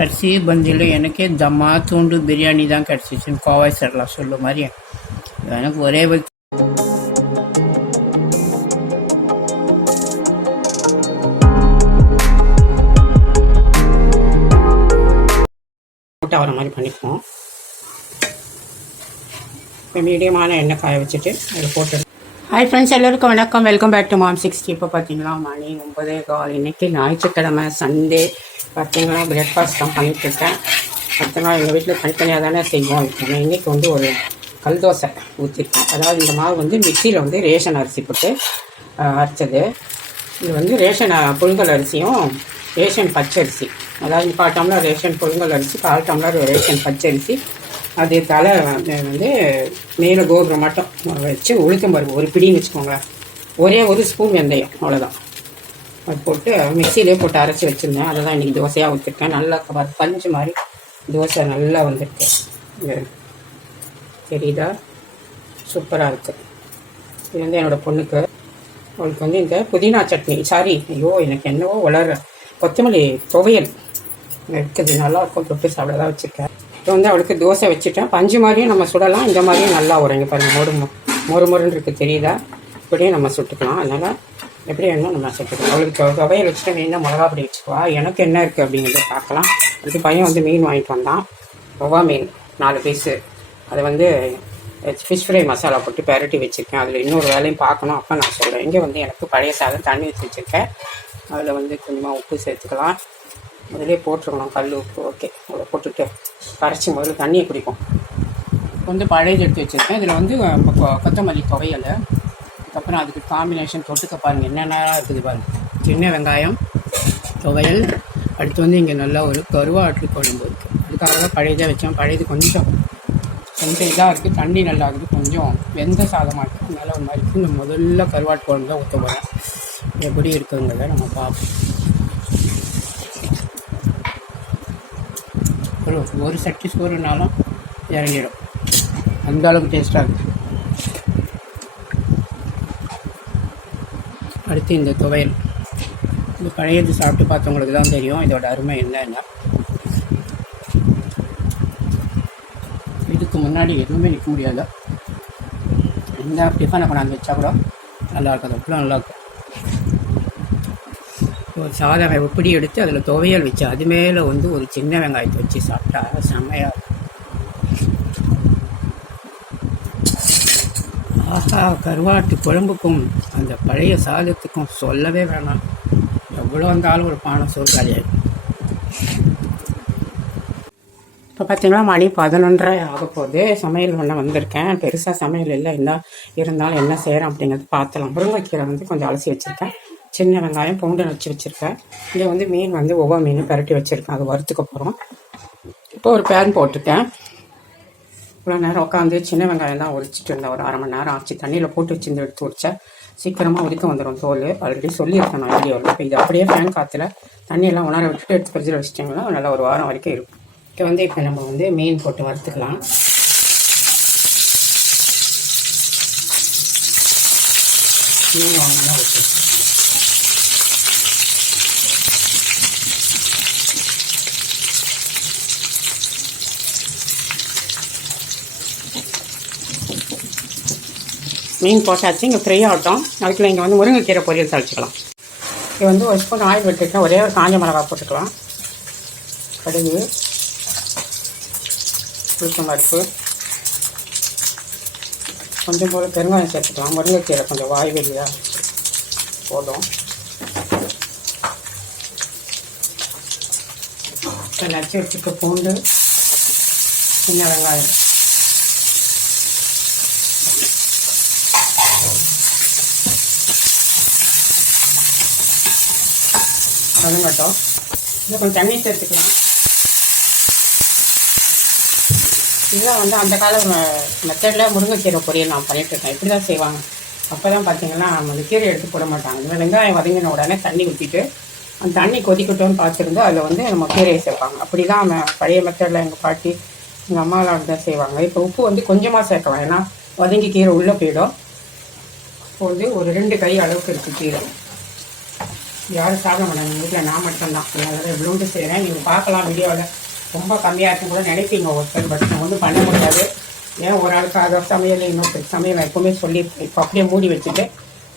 கடைசி பந்தியில் எனக்கே தம்மா தூண்டு பிரியாணி தான் கிடச்சிச்சின்னு கோவாய் சரலாம் சொல்ல மாதிரி எனக்கு ஒரே வயித்து போட்டு வர மாதிரி பண்ணிக்குவோம் இப்போ மீடியமான எண்ணெய் காய வச்சுட்டு அதில் போட்டு ஹாய் ஃப்ரெண்ட்ஸ் எல்லோருக்கும் வணக்கம். Welcome back to mom sixty இப்போ பார்த்தீங்களா மணி ஒன்பதே கால். இன்னைக்கு ஞாயிற்றுக்கிழமை சண்டே பார்த்தீங்கன்னா பிரேக்ஃபாஸ்ட் தான் பண்ணிட்டுருக்கேன். பத்து மற்ற நாள் எங்கள் வீட்டில் தனித்தனியாக தானே செய்வோம். நான் இன்னைக்கு வந்து ஒரு கல் தோசை ஊற்றிருக்கேன் அதாவது இந்த மாவு வந்து மிக்சியில் வந்து ரேஷன் அரிசி போட்டு அரைச்சது. இது வந்து ரேஷன் புழுங்கல் அரிசியும் ரேஷன் பச்சரிசி. அதாவது கால் டம்ளர் ரேஷன் புழுங்கல் அரிசி கால் டம்ளர் ரேஷன் பச்சரிசி. அது தலை வந்து மேலே கோபுரம் மட்டும் வச்சு உளுத்தம் பருப்பு ஒரு பிடின்னு வச்சுக்கோங்களேன் ஒரே ஒரு ஸ்பூன் வெந்தயம் அவ்வளோதான் அது போட்டு மிக்சியிலே போட்டு அரைச்சி வச்சுருந்தேன். அதை தான் இன்றைக்கி தோசையாக ஊற்றிருக்கேன் நல்லா பஞ்சு மாதிரி தோசை நல்லா வந்திருக்கு. தெரியுதா? சூப்பராக இருக்குது இது வந்து என்னோடய பொண்ணுக்கு. அவளுக்கு வந்து இந்த புதினா சட்னி. சாரி ஐயோ எனக்கு என்னவோ வளர கொத்தமல்லி துவையல். இருக்குது நல்லா இருக்கும் தொட்டு சாப்பிட தான் வச்சுருக்கேன். இப்போ வந்து அவளுக்கு தோசை வச்சுட்டேன். பஞ்சு மாதிரியும் நம்ம சுடலாம். இந்த மாதிரியும் நல்லா வரும் பாருங்கள் மொறு மொ- மொறு மொறுன்னு இருக்குது தெரியுதா? இப்படியும் நம்ம சுட்டுக்கலாம். அதனால் எப்படி வேணுமோ நம்ம சுட்டுக்கலாம். அவளுக்கு துவையல் வச்சுட்டு வேணா மிளகா பொடி வச்சுக்குவா? எனக்கு என்ன இருக்குது அப்படிங்கிறத பார்க்கலாம். அதுக்கு பையன் வந்து மீன் வாங்கிட்டு வந்தான். ரவா மீன் நாலு பீஸு அதை வந்து ஃபிஷ் ஃப்ரை மசாலா போட்டு பெரட்டி வச்சுருக்கேன். அதில் இன்னொரு வேலையும் பார்க்கணும். அப்போ நான் சொல்கிறேன் இங்கே வந்து எனக்கு பழைய சாதம் தண்ணி ஊற்றி வச்சுருக்கேன். அதில் வந்து கொஞ்சமாக உப்பு சேர்த்துக்கலாம். அதிலே போட்டுருக்கணும் கல் உப்பு. ஓகே இவ்வளோ போட்டுட்டு கரைச்சி முதல்ல தண்ணியை குடிக்கும் வந்து பழையது எடுத்து வச்சுருக்கேன். இதில் வந்து கொ- கொத்தமல்லி துவையலை. அதுக்கப்புறம் அதுக்கு காம்பினேஷன் தொட்டுக்க பாருங்கள் என்னென்ன இருக்குது பாருங்கள் சின்ன வெங்காயம் துவையல். அடுத்து வந்து இங்கே நல்லா ஒரு கருவாட்டு குழம்பு இருக்குது அதுக்காக தான் பழையதாக வச்சோம். பழையது கொஞ்சம் கொஞ்சம் இதாக இருக்குது தண்ணி நல்லா இருக்குது. கொஞ்சம் வெந்த சாதமாக இருக்குது அதனால ஒரு மாதிரி இருக்குது இந்த முதல்ல கருவாட்டு குழம்பு தான் ஊற்ற போகிறேன் எப்படி இருக்குங்கிறத நம்ம பார்ப்போம். ஒரு ஒரு சட்டி சோறுனாலும் இறங்கிடும். அந்த அளவுக்கு டேஸ்ட்டாக இருக்குது அடுத்து இந்த துவையல். இந்த பழையது சாப்பிட்டு பார்த்தவங்களுக்கு தான் தெரியும். இதோட அருமை என்னன்னா இதுக்கு முன்னாடி எதுவுமே நிற்க முடியாது? என்ன டிஃபனை கொண்டாந்து வச்சா கூட நல்லா இருக்கும். அது அவ்வளோ நல்லா இருக்கும். சாதம் எப்படி எடுத்து அதில் துவையல் வச்சு அது மேலே வந்து ஒரு சின்ன வெங்காயத்தை வச்சு சாப்பிட்டா செம்மையாக இருக்கும். ஆஹா கருவாட்டு குழம்புக்கும் அந்த பழைய சாதத்துக்கும் சொல்லவே வேணாம். எவ்வளோ இருந்தாலும் ஒரு பானை சோறு காலியாகும் இப்போ பார்த்தீங்கன்னா மணி பதினொன்றரை ஆக போகுது. சமையல் பண்ண வந்திருக்கேன். பெருசாக சமையல் இல்லை. என்ன இருந்தாலும் என்ன செய்கிறேன் அப்படிங்கிறது பார்த்தலாம். முருங்கைக்கீரை வந்து கொஞ்சம் அலசி வச்சுருக்கேன். சின்ன வெங்காயம் பூண்டு வச்சு வச்சுருக்கேன். இங்கே வந்து மீன் வந்து ஒவ்வொரு மீன் பரட்டி வச்சுருக்கேன். அது வறுத்துக்க போகிறோம் இப்போ ஒரு பேன் போட்டிருக்கேன். இவ்வளோ நேரம் உட்காந்து சின்ன வெங்காயம் தான் ஒழிச்சிட்டு இருந்தேன். ஒரு அரை மணி நேரம் ஆச்சு. தண்ணியில் போட்டு வச்சிருந்து எடுத்து உரிச்சா சீக்கிரமாக உரிக்க வந்துடும் தோல். ஆல்ரெடி சொல்லியிருக்கேன் நான் வீடியோவில் இப்போ இது அப்படியே ஃபேன் காற்றுல தண்ணியெல்லாம் உணர விட்டுட்டு எடுத்து ஃப்ரிட்ஜில் வச்சிட்டிங்கன்னா நல்லா ஒரு வாரம் வரைக்கும் இருக்கும். இப்போ வந்து இப்போ நம்ம வந்து மீன் போட்டு வறுத்துக்கலாம். மீன் வாங்கினா ஓகே மீன் போட்டாச்சு இங்கே ஃப்ரை ஆகட்டும் அதுக்குள்ள இங்கே வந்து முருங்கைக்கீரை பொரியல் தழிச்சிக்கலாம் இது வந்து ஒரு ஸ்பூன் ஆயில் விட்டுருக்கேன் ஒரே ஒரு காஞ்ச மிளகா போட்டுக்கலாம். கடுகு உளுத்தம் பருப்பு கொஞ்சம் போல் பெருங்காயம் சேர்த்துக்கலாம். முருங்கைக்கீரை கொஞ்சம் வாய் வெளியாக போதும். நச்சு வச்சுக்க பூண்டு சின்ன வெங்காயம். வதங்கட்டும் இன்னும் கொஞ்சம் தண்ணி சேர்த்துக்கலாம் இதுதான் வந்து அந்த கால மெத்தடில் முருங்கைக்கீரை பொரியல் நான் பண்ணிட்டு இருக்கேன். இப்படி தான் செய்வாங்க. அப்போ தான் பார்த்தீங்கன்னா அந்த கீரை எடுத்து போட மாட்டாங்க. இந்த வெங்காயம் வதங்கின உடனே தண்ணி ஊற்றிட்டு அந்த தண்ணி கொதிக்கட்டும்னு பார்த்துருந்து அதில் வந்து நம்ம கீரையை சேர்ப்பாங்க. அப்படி தான் பழைய மெத்தடில் எங்கள் பாட்டி எங்கள் அம்மாலாம் தான் செய்வாங்க. இப்போ உப்பு வந்து கொஞ்சமாக சேர்க்கலாம். ஏன்னா வதங்கி கீரை உள்ளே போயிடும். இப்போ வந்து ஒரு ரெண்டு கை அளவுக்கு இருக்குது கீரை. யாரும் சாப்பிட மாட்டாங்க. எங்கள் வீட்டில் நான் மட்டும்தான். அதனால் இவ்வளோண்டு செய்கிறேன் நீங்கள் பார்க்கலாம் வீடியோவில் ரொம்ப கம்மியாக இருக்கும் கூட நினைப்பீங்க ஒருத்தர் பட் நான் ஒன்றும் பண்ண முடியாது. ஏன் ஒரு ஆளுக்கு அதை சமையல் இன்னொரு சமையல் நான் எப்பவுமே சொல்லி இப்போ அப்படியே மூடி வச்சுட்டு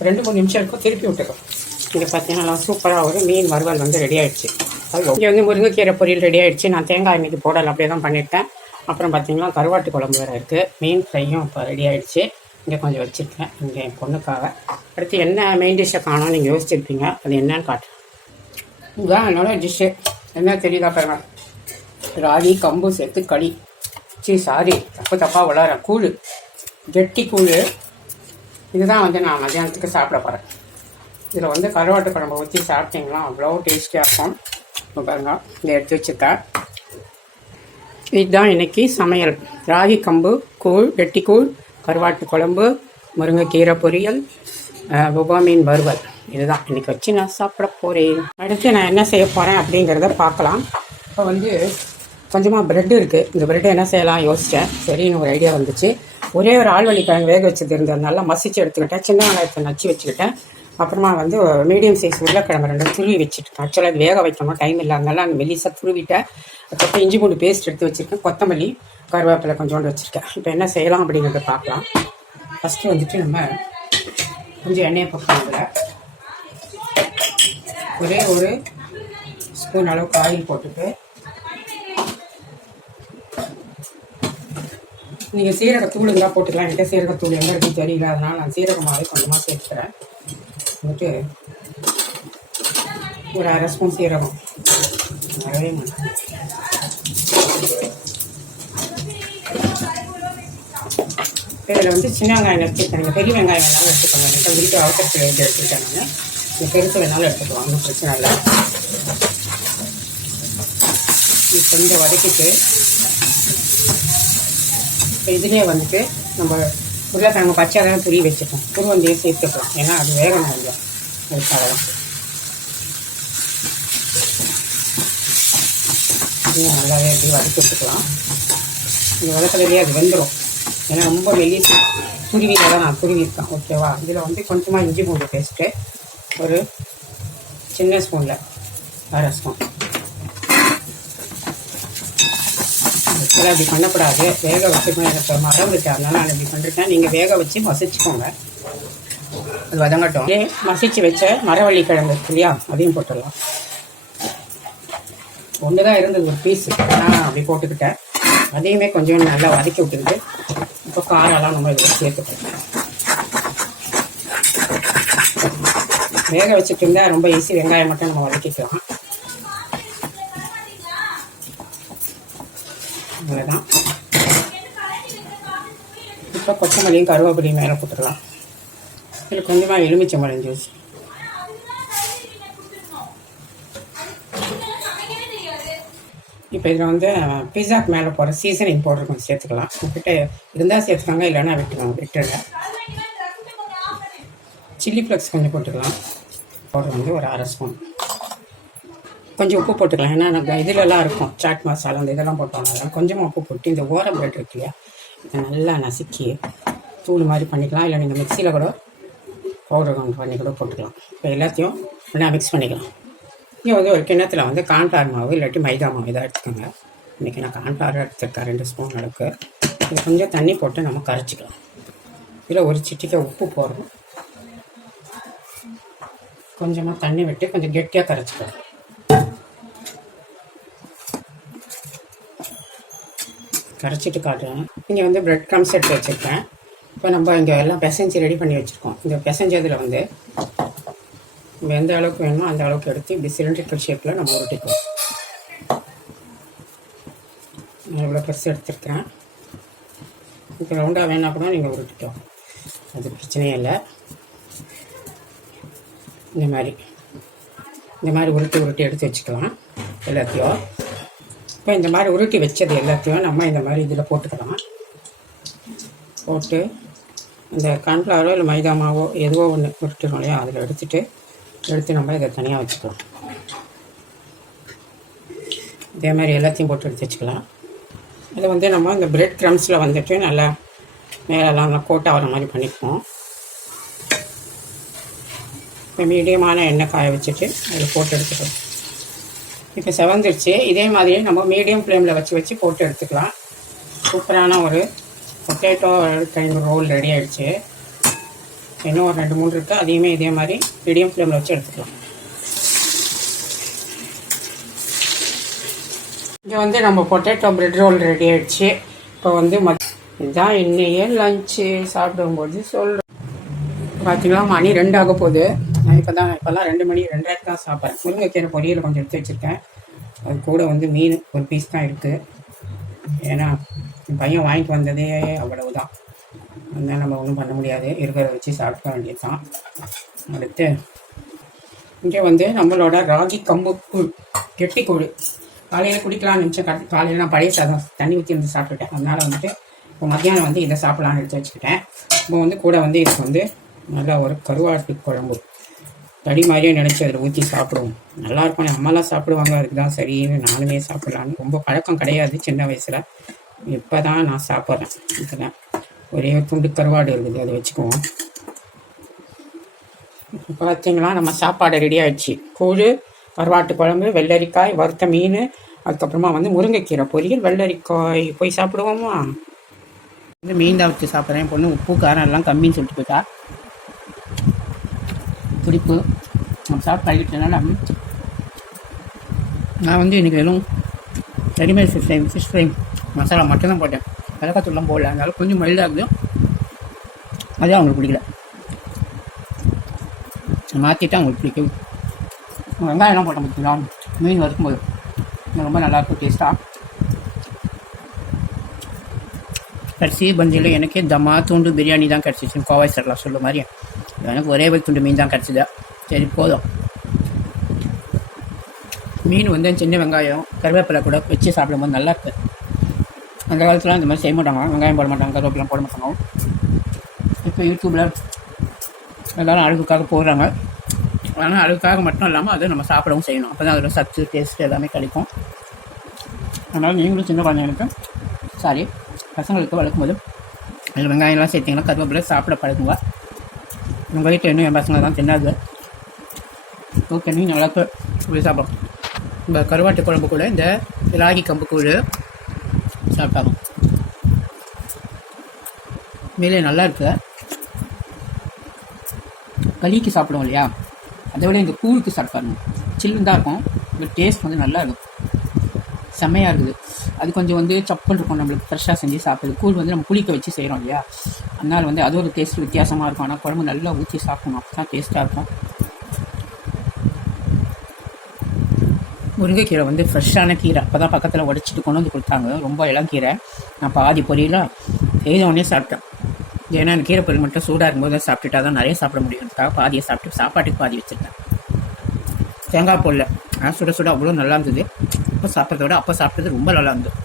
ரெண்டு மூணு நிமிஷம் இருக்கும். திருப்பி விட்டுக்கோம் இங்கே பார்த்தீங்கன்னா சூப்பராக ஒரு மீன் வறுவல் வந்து ரெடி ஆகிடுச்சு இங்கே வந்து முருங்கைக்கீரை பொரியல் ரெடி ஆகிடுச்சு நான் தேங்காய் இன்னைக்கு போடல. அப்படியே தான் பண்ணியிருக்கேன். அப்புறம் பார்த்தீங்கன்னா கருவாட்டு குழம்பு வேறு இருக்குது மீன் ஃப்ரையும் இப்போ ரெடி ஆகிடுச்சு இங்கே கொஞ்சம் வச்சுருக்கேன். இங்கே என் பொண்ணுக்காக. அடுத்து என்ன மெயின் டிஷ்ஷை காணும்? நீங்கள் யோசிச்சிருப்பீங்க. அது என்னன்னு காட்டுறேன். இதுதான் என்னோட டிஷ்ஷு என்ன தெரியுதா பாருங்க. ராகி கம்பு சேர்த்து களி. சீ சாரி. தப்பு தப்பாக விளாட்றேன் கூழ். கெட்டி கூழ். இதுதான் வந்து நான் மதியானத்துக்கு சாப்பிட போகிறேன் இதில் வந்து கருவாட்டு குழம்பு ஊற்றி சாப்பிட்டீங்களா? அவ்வளோ டேஸ்டியாக இருக்கும். இப்போ பாருங்க. இதை எடுத்து வச்சுருக்கேன். இதுதான் இன்னைக்கு சமையல். ராகி கம்பு கூழ் வெட்டி கூழ் கருவாட்டு குழம்பு முருங்கைக்கீரை பொரியல் உபாமீன் மீன் வறுவல். இதுதான். இன்னைக்கு வச்சு நான் சாப்பிட போகிறேன் அடுத்து நான் என்ன செய்ய போகிறேன் அப்படிங்கிறத பார்க்கலாம். இப்போ வந்து கொஞ்சமாக ப்ரெட் இருக்குது இந்த ப்ரெட்டை என்ன செய்யலாம்? யோசித்தேன் சரின்னு ஒரு ஐடியா வந்துச்சு. ஒரே ஒரு ஆள்வழி கிழங்கு வேக வச்சது இருந்ததுனால மசிச்சு எடுத்துக்கிட்டேன். சின்ன வெங்காயத்தை நச்சு வச்சுக்கிட்டேன். அப்புறமா வந்து மீடியம் சைஸ் உருளைக்கிழங்கு ரெண்டு துருவி வச்சுருக்கேன் ஆக்சுவலாக அது வேக வைக்கணும் டைம் இல்லாதனால அந்த மெல்லிசாக துருவிட்டேன். அதுக்கப்புறம் இஞ்சி பூண்டு பேஸ்ட் எடுத்து வச்சுருக்கேன். கொத்தமல்லி கருவேப்பிலை கொஞ்சோண்டு வச்சுருக்கேன். இப்போ என்ன செய்யலாம் அப்படிங்கிறத பார்க்கலாம். ஃபஸ்ட்டு வந்துட்டு நம்ம கொஞ்சம் எண்ணெயை போட்டோம் ஒரே ஒரு ஸ்பூன் அளவுக்கு ஆயில் போட்டுட்டு நீங்கள் சீரகத்தூள் இருந்தால் போட்டுக்கலாம். என்கிட்ட சீரகத்தூள் எங்கே இருக்குன்னு தெரியல. அதனால் நான் சீரகமாகவே கொஞ்சமாக சேர்த்துக்கிறேன். வந்துட்டு ஒரு அரை ஸ்பூன் சீரகம் நிறைய இதில் வந்து சின்ன வெங்காயம் எடுத்துக்கோங்க பெரிய வெங்காயம் வேணாலும் எடுத்துக்கோங்க என்கிட்ட வீட்டு அவசரத்தில் எடுத்து எடுத்துக்கிட்டேன் நான் இந்த பெருசு வேணாலும் எடுத்துக்கலாம் ஒன்றும் பிரச்சனை இல்லை இது கொஞ்சம் வதக்கிட்டு இப்போ இதுலேயே வந்துட்டு நம்ம உருளைக்கிழங்கு பச்சை தான் துரி வச்சுக்கலாம் துருவந்தியை சேர்த்துக்கலாம். ஏன்னா அது வேகணும் இல்லையா அதுக்காக தான். நல்லாவே அப்படி வதக்கி விட்டுக்கலாம் இந்த வதக்கலையே அது வெந்துடும் ஏன்னா ரொம்ப மெல்லிசு. துருவியில் தான் நான் துருவிருக்கேன் ஓகேவா இதில் வந்து கொஞ்சமாக இஞ்சி பூண்டு பேஸ்ட்டு ஒரு சின்ன ஸ்பூனில் அரை ஸ்பூன் அதை அப்படி பண்ணக்கூடாது. வேக வச்சுக்கணும் எனக்கு மரம் இருக்கு. அதனால நான் இப்படி பண்ணிருக்கேன். நீங்கள் வேக வச்சு மசிச்சுக்கோங்க. அது வதங்கட்டும். இதே மசிச்சு வச்ச மரவள்ளி கிழங்கு இருக்கு இல்லையா? அதையும் போட்டுடலாம். ஒன்று தான் இருந்தது ஒரு பீஸு நான் அப்படி போட்டுக்கிட்டேன். அதையுமே கொஞ்சம் நல்லா வதக்கி விட்டுக்கிட்டு இப்போ காரெல்லாம் நம்ம இதில் சேர்த்துக்கலாம். வேக வச்சுட்டு இருந்தால் ரொம்ப ஈஸி வெங்காயம் மட்டும் நம்ம வதக்கிக்கலாம். அவ்வளோதான் இப்போ கொத்தமல்லியும் கருவேப்பிலையும் மேலே போட்டுடலாம். இதில் கொஞ்சமாக எலுமிச்சம்பழம் ஜூஸ் இப்போ இதில் வந்து பிஸாக்கு மேலே போகிற சீசனிங் பவுடர் கொஞ்சம் சேர்த்துக்கலாம். உங்ககிட்ட இருந்தால் சேர்த்துக்காங்க இல்லைன்னா விட்டுருவாங்க விட்டுருங்க சில்லி ஃப்ளக்ஸ் கொஞ்சம் போட்டுக்கலாம். பவுடர் வந்து ஒரு அரை ஸ்பூன். கொஞ்சம் உப்பு போட்டுக்கலாம். ஏன்னா நம்ம இதிலெல்லாம் இருக்கும். சாட் மசாலா அந்த இதெல்லாம் போட்டோம் கொஞ்சமாக உப்பு போட்டு இந்த ஓர பிரெட் இருக்கு இல்லையா? இதை நல்லா நசுக்கி தூள் மாதிரி பண்ணிக்கலாம். இல்லை நீங்கள் மிக்சியில் கூட பவுடர் கவுண்ட் பண்ணி கூட போட்டுக்கலாம். இப்போ எல்லாத்தையும் நல்லா மிக்ஸ் பண்ணிக்கலாம். இங்கே வந்து ஒரு கிணத்துல வந்து காண்டார் மாவு இல்லாட்டி மைதா மாவு இதாக எடுத்துக்கோங்க. இன்றைக்கி நான் கான்ஃப்ளவர் எடுத்துருக்கேன். ரெண்டு ஸ்பூன் அளவுக்கு. இது கொஞ்சம் தண்ணி போட்டு நம்ம கரைச்சிக்கலாம். இதில் ஒரு சிட்டிக்கை உப்பு போடுறோம். கொஞ்சமாக தண்ணி விட்டு கொஞ்சம் கெட்டியாக கரைச்சிக்கலாம். கரைச்சிட்டு காட்டுறேன். இங்கே வந்து பிரெட் க்ரம்ஸ் எடுத்து வச்சுருக்கேன். இப்போ நம்ம இங்கே எல்லாம் பிசைஞ்சு ரெடி பண்ணி வச்சுருக்கோம். இந்த பிசைஞ்சதில் வந்து நம்ம எந்த அளவுக்கு வேணுமோ அந்த அளவுக்கு எடுத்து இப்படி சிலிண்ட்ரிக்கல் ஷேப்பில் நம்ம உருட்டிக்குவோம். நான் இவ்வளோ பெருசு எடுத்துருக்கேன். இப்போ ரவுண்டாக வேணா கூட நீங்கள் உருட்டிக்கலாம். அது பிரச்சனையே இல்லை. இந்த மாதிரி. இந்த மாதிரி உருட்டி உருட்டி எடுத்து வச்சுக்கலாம். எல்லாத்தையும். இப்போ இந்த மாதிரி உருட்டி வச்சது எல்லாத்தையும் நம்ம இந்த மாதிரி இதில் போட்டுக்கலாம். போட்டு இந்த கண்ஃப்ளவரோ இல்லை மைதா மாவோ எதுவோ ஒன்று உருட்டுறோம் இல்லையா அதில் எடுத்துகிட்டு எடுத்து நம்ம இதை தனியாக வச்சுக்கலாம். இதே மாதிரி எல்லாத்தையும் போட்டு எடுத்து வச்சுக்கலாம். இதை வந்து நம்ம இந்த பிரெட் க்ரம்ஸில் வந்துட்டு நல்லா மேலெல்லாம் நல்லா கோட்டாக ஆகிற மாதிரி பண்ணிப்போம் இப்போ மீடியமான எண்ணெய் காய வச்சுட்டு அதில் போட்டு எடுத்துக்கலாம். இப்போ செவந்துருச்சு. இதே மாதிரியே நம்ம மீடியம் ஃப்ளேமில் வச்சு வச்சு போட்டு எடுத்துக்கலாம். சூப்பரான ஒரு பொட்டேட்டோ கைண்ட் ரோல் ரெடி ஆகிடுச்சு இன்னும் ஒரு ரெண்டு மூணு இருக்குது அதையுமே இதே மாதிரி மீடியம் ஃப்ளேமில் வச்சு எடுத்துக்கலாம். இங்கே வந்து நம்ம பொட்டேட்டோ பிரெட் ரோல் ரெடி ஆகிடுச்சு இப்போ வந்து மத் இதுதான் இன்னையே லஞ்சு சாப்பிடும்போது சொல்கிறேன் பார்த்தீங்கன்னா மணி ரெண்டு ஆக போகுது. நான் இப்போ தான் இப்போல்லாம் ரெண்டு மணி ரெண்டாயிரத்து தான் சாப்பிட்றேன் முருங்கைக்கீரை பொரியல் கொஞ்சம் எடுத்து வச்சுருக்கேன். அது கூட வந்து மீன் ஒரு பீஸ் தான் இருக்குது ஏன்னா என் பையன் வாங்கிட்டு வந்ததே அவ்வளவு தான் அதனால் நம்ம ஒன்றும் பண்ண முடியாது. இருக்கிறத வச்சு சாப்பிட வேண்டியது தான் அடுத்து இங்கே வந்து நம்மளோட ராகி கம்பு கூழ் கெட்டி கூழ் காலையில் குடிக்கலாம்னு நினச்சேன். கா காலையில் நான் பழைய சாதம் தண்ணி ஊற்றி வந்து சாப்பிட்டுட்டேன். அதனால் வந்துட்டு இப்போ மத்தியானம் வந்து இதை சாப்பிட்லான்னு எடுத்து வச்சுக்கிட்டேன். இப்போ வந்து கூட வந்து இதுக்கு வந்து நல்லா ஒரு கருவாட்டு குழம்பு. தடி மாதிரியே நினச்சி அதில் ஊற்றி சாப்பிடுவோம். நல்லா இருக்கும். அம்மாலாம் சாப்பிடுவாங்க. அதுக்கு தான் சரின்னு நானுமே சாப்பிட்லான்னு ரொம்ப பழக்கம் கிடையாது சின்ன வயசில். இப்போ தான் நான் சாப்பிட்றேன். இதுதான் ஒரே துண்டு கருவாடு இருக்குது. அதை வச்சுக்குவோம். பார்த்தீங்களா நம்ம சாப்பாடு ரெடி ஆயிடுச்சு. கூழ் கருவாட்டு குழம்பு வெள்ளரிக்காய் வறுத்த மீன் அதுக்கப்புறமா வந்து முருங்கைக்கீரை பொரியல் வெள்ளரிக்காய். போய் சாப்பிடுவோமா? வந்து மீன் தான் வச்சு சாப்பிட்றேன். பொண்ணு உப்பு காரம் எல்லாம் கம்மின்னு சொல்லிட்டு போயிட்டா. துடிப்பு நம்ம சாப்பிட்டு பழகிட்டனால நான் வந்து இன்றைக்கி வெறும் readymade fish fry fish fry masala மட்டும் தான் போட்டேன். மிளகாத்தூள்லாம் போடல. அதனால கொஞ்சம் மைல்டாகுது. அதே அவங்களுக்கு பிடிக்கல. மாற்றிட்டு அவங்களுக்கு பிடிக்கும் வெங்காயம்லாம் போட்டேன் பார்த்தீங்களா மீன் வறுக்கும்போது. ரொம்ப நல்லாயிருக்கும் டேஸ்ட்டாக கடைசி பந்தியில் எனக்கே தமா தூண்டு பிரியாணி தான் கிடச்சிச்சு கோவாய் சரலா சொல்ல மாதிரி எனக்கு ஒரே ஒரு துண்டு மீன் தான் கிடச்சிது. சரி போதும். மீன் வந்து சின்ன வெங்காயம் கருவேப்பிலை கூட வச்சு சாப்பிடும்போது நல்லா இருக்குது அந்த காலத்தில் இந்த மாதிரி செய்ய மாட்டாங்க. வெங்காயம் போட மாட்டாங்க கருவேப்பிலாம் போட மாட்டாங்க. இப்போ யூடியூப்பில் எல்லாரும் அழகுக்காக போடுறாங்க. ஆனால் அழகுக்காக மட்டும் இல்லாமல் அதை நம்ம சாப்பிடவும் செய்யணும். அப்போ தான் அதோட சத்து டேஸ்ட் எல்லாமே கிடைக்கும். அதனால் நீங்களும் சின்ன குழந்தைங்களுக்கு சாரி பசங்களுக்கு வளர்க்கும் போது அதில் வெங்காயம்லாம் சேர்த்திங்கன்னா கருவேப்பிலை சாப்பிட பழகுங்க. உங்கள் வீட்டில் இன்னும் என் பசங்க தான் தின்னாது ஓகே நீங்கள் நல்லா போய் சாப்பிடும் இந்த கருவாட்டு குழம்பு கூட இந்த ராகி கம்பு கூழ் சாப்பிட்டாங்க. மேலே நல்லா இருக்கு. களிக்கு சாப்பிடுவோம் இல்லையா? அதை விட இந்த கூழுக்கு சாப்பிட்டாங்க சில்லுன்னு தான் இருக்கும் இந்த டேஸ்ட் வந்து நல்லா இருக்கும். செம்மையாக இருக்குது. அது கொஞ்சம் வந்து சப்பல் இருக்கும் நம்மளுக்கு ஃப்ரெஷ்ஷாக செஞ்சு சாப்பிடுது கூழ் வந்து நம்ம புளிக்க வச்சு செய்கிறோம் இல்லையா? அதனால் வந்து அது ஒரு டேஸ்ட் வித்தியாசமாக இருக்கும். ஆனால் குழம்பு நல்லா ஊற்றி சாப்பிடணும். அப்போ தான் டேஸ்ட்டாக இருக்கும். முருங்கைக்கீரை வந்து ஃப்ரெஷ்ஷான கீரை. அப்போ தான் பக்கத்தில் உடச்சிட்டு கொண்டு வந்து கொடுத்தாங்க. ரொம்ப இளங்கீரை நான் பாதி பொரியலாம் செய்த உடனே சாப்பிட்டேன். ஏன்னா அந்த கீரை பொரியல் மட்டும் சூடாக இருக்கும்போது தான் சாப்பிட்டுட்டா தான் நிறைய சாப்பிட முடியும்ன்றதுக்காக பாதியை சாப்பிட்டு சாப்பாட்டுக்கு பாதி வச்சுருந்தேன். தேங்காய் பொருள் ஆனால் சுட சுட அவ்வளோ நல்லா இருந்தது. இப்போ சாப்பிட்றத விட அப்போ சாப்பிட்டது ரொம்ப நல்லா இருந்தது.